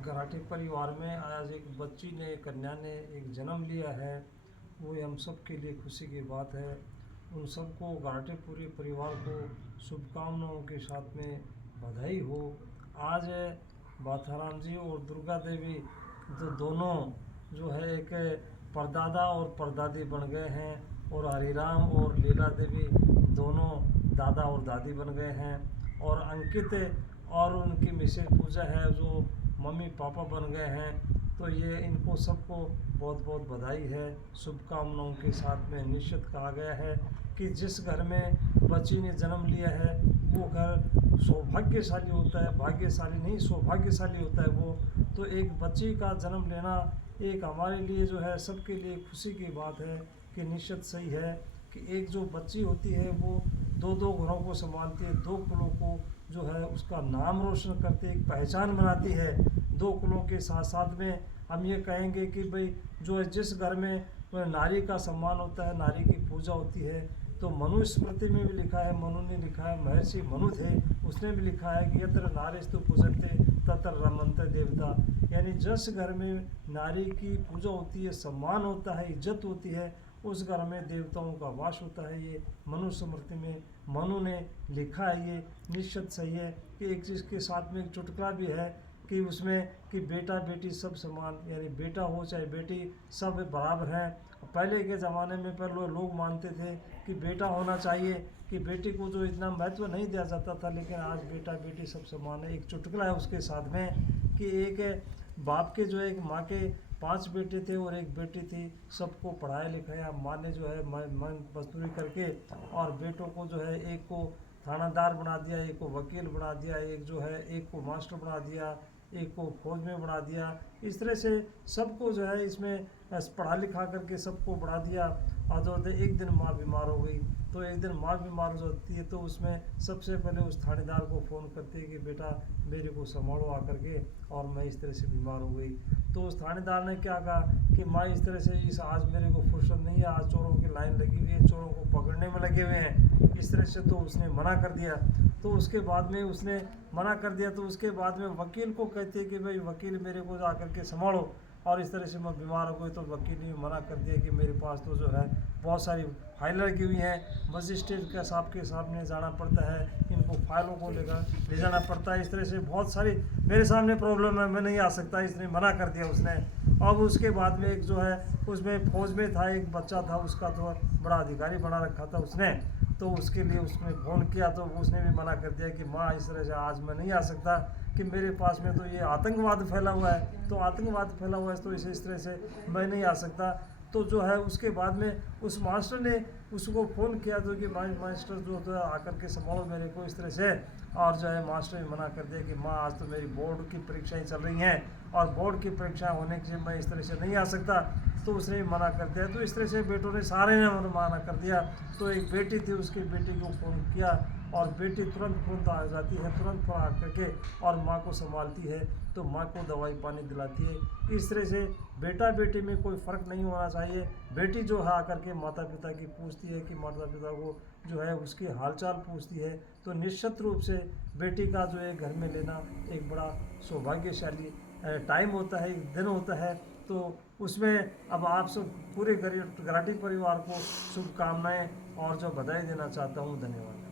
घराटी परिवार में आज एक बच्ची ने, कन्या ने एक जन्म लिया है। वो हम सब के लिए खुशी की बात है। उन सबको, घराटी पूरे परिवार को शुभकामनाओं के साथ में बधाई हो। आज बाथाराम जी और दुर्गा देवी दोनों जो है एक परदादा और परदादी बन गए हैं, और हरिराम और लीला देवी दोनों दादा और दादी बन गए हैं। और अंकित और उनकी मिसेज पूजा है जो मम्मी पापा बन गए हैं। तो ये इनको सबको बहुत बहुत बधाई है। शुभकामनाओं के साथ में निश्चित कहा गया है कि जिस घर में बच्ची ने जन्म लिया है वो घर सौभाग्यशाली होता है, भाग्यशाली नहीं सौभाग्यशाली होता है वो। तो एक बच्ची का जन्म लेना एक हमारे लिए जो है सबके लिए खुशी की बात है कि निश्चित सही है कि एक जो बच्ची होती है वो दो दो घरों को संभालती है, दो कुलों को जो है उसका नाम रोशन करती है, एक पहचान बनाती है। दो कुलों के साथ साथ में हम ये कहेंगे कि भाई जो है जिस घर में नारी का सम्मान होता है, नारी की पूजा होती है। तो मनुस्मृति में भी लिखा है, मनु ने लिखा है, महर्षि मनु थे, उसने भी लिखा है कि यत्र नारीस्तु पूजन्ते तत्र रमन्ते देवता। यानी जिस घर में नारी की पूजा होती है, सम्मान होता है, इज्जत होती है, उस घर में देवताओं का वास होता है। ये मनुस्मृति में मनु ने लिखा है। ये निश्चित सही है कि एक चीज़ के साथ में एक चुटकुला भी है कि उसमें कि बेटा बेटी सब समान, यानी बेटा हो चाहे बेटी सब बराबर हैं। पहले के ज़माने में पर लोग मानते थे कि बेटा होना चाहिए, कि बेटी को जो इतना महत्व नहीं दिया जाता था, लेकिन आज बेटा बेटी सब समान है। एक चुटकुला है उसके साथ में कि एक बाप के जो है, एक माँ के 5 बेटे थे और एक बेटी थी, सबको पढ़ाया लिखाया माँ ने जो है मन मजदूरी करके, और बेटों को जो है एक को थानादार बना दिया, एक को वकील बना दिया, एक जो है एक को मास्टर बना दिया, एक को फौज में बढ़ा दिया। इस तरह से सबको जो है इसमें पढ़ा लिखा करके सबको बढ़ा दिया। और जो एक दिन माँ बीमार हो गई, तो एक दिन माँ बीमार हो जाती है तो उसमें सबसे पहले उस थानेदार को फ़ोन करती है कि बेटा मेरे को संभालो आकर के, और मैं इस तरह से बीमार हो गई। तो उस थानेदार ने क्या कहा कि माँ इस तरह से इस आज मेरे को फुर्सत नहीं है, आज चोरों की लाइन लगी हुई है, चोरों को पकड़ने में लगे हुए हैं, इस तरह से। तो उसने मना कर दिया। तो उसके बाद में उसने मना कर दिया, तो उसके बाद में वकील को कहते हैं कि भाई वकील मेरे को आकर के संभालो, और इस तरह से मैं बीमार हो गई। तो वकील ने मना कर दिया कि मेरे पास तो जो है बहुत सारी फाइलें लगी हुई हैं, मजिस्ट्रेट का साहब के सामने जाना पड़ता है, इनको फाइलों को लेकर ले जाना पड़ता है, इस तरह से बहुत सारी मेरे सामने प्रॉब्लम है, मैं नहीं आ सकता, इसने मना कर दिया उसने। अब उसके बाद में एक जो है उसमें फौज में था एक बच्चा था, उसका तो बड़ा अधिकारी बना रखा था उसने, तो उसके लिए उसने फ़ोन किया तो उसने भी मना कर दिया कि माँ इस तरह से आज मैं नहीं आ सकता, कि मेरे पास में तो ये आतंकवाद फैला हुआ है, तो आतंकवाद फैला हुआ है तो इस तरह से मैं नहीं आ सकता। तो जो है उसके बाद में उस मास्टर ने उसको फ़ोन किया तो कि मास्टर जो है आकर के संभालो मेरे को इस तरह से। और जो है मास्टर ने मना कर दिया कि माँ आज तो मेरी बोर्ड की परीक्षाएं चल रही हैं, और बोर्ड की परीक्षाएं होने के मैं इस तरह से नहीं आ सकता। तो उसने मना कर दिया। तो इस तरह से बेटों ने सारे ने मना कर दिया। तो एक बेटी थी, उसकी बेटी को फ़ोन किया, और बेटी तुरंत आ जाती है, तुरंत फ़ोन आ करके और माँ को संभालती है, तो माँ को दवाई पानी दिलाती है। इस तरह से बेटा बेटी में कोई फ़र्क नहीं होना चाहिए। बेटी जो है आकर के माता पिता की पूछती है, कि माता पिता को जो है उसकी हालचाल पूछती है। तो निश्चित रूप से बेटी का जो है घर में लेना एक बड़ा सौभाग्यशाली टाइम होता है, एक दिन होता है। तो उसमें अब आप सब पूरे घराटी परिवार को शुभकामनाएं और जो बधाई देना चाहता हूँ। धन्यवाद।